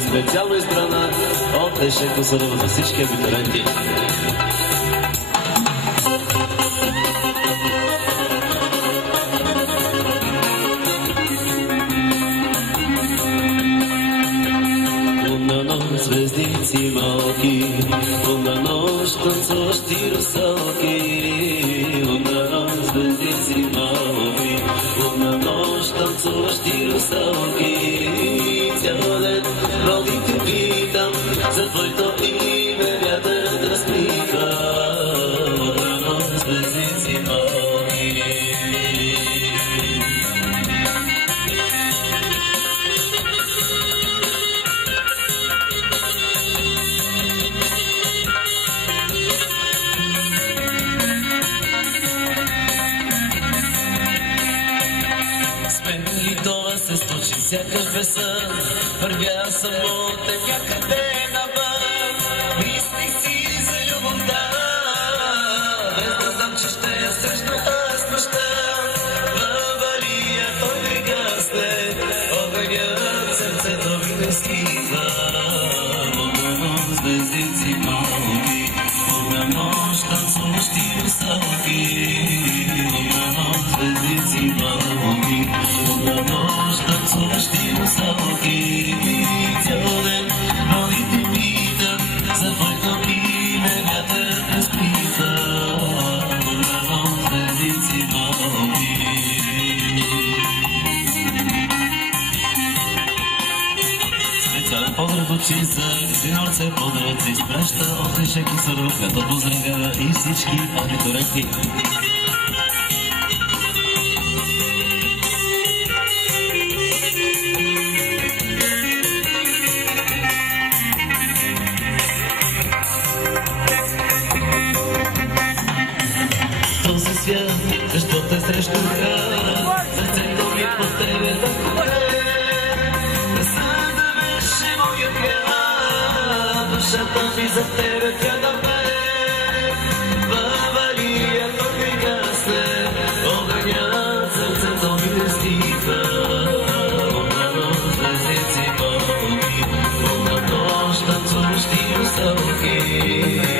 сме специално избрана от Еша Косарова за всички абитуриенти. Звездици малки, лунна нощ, танцуващи русалки. Лунна нощ, звездици малки, лунна нощ, танцуващи русалки. Цял ден вълните питам за твоето име, вятърът размиха. Лунна нощ, звездици малки. Се случи всякакъв сън, вървя самотен някъде навън. Мислих си за любовта, без да знам, че ще я срещна аз нощта. Във Алия той ми гасне, огънят сърцето ми не скисва. Лунна нощ, звездици малки, лунна нощ, танцуващи русалки. Лунна нощ, звездици малки, лунна нощ, танцуващи русалки. Цял ден вълните питат за твоето име, вятърът разплита. Лунна нощ, звездици малки. Специален поздрав от Чизък, синорце поздравът се изпраща от Еша Косарова, която поздравява и всички абитуриенти. Този свят, защо те срещнаха, сърцето ми по тебе да ходе. Съда беше моят град, душата ми за тебе тя да бе. Във Алия той ми гасне, огънят сърцето ми не стиха. Лунна нощ, звездици малки, лунна нощ, танцуващи русалки.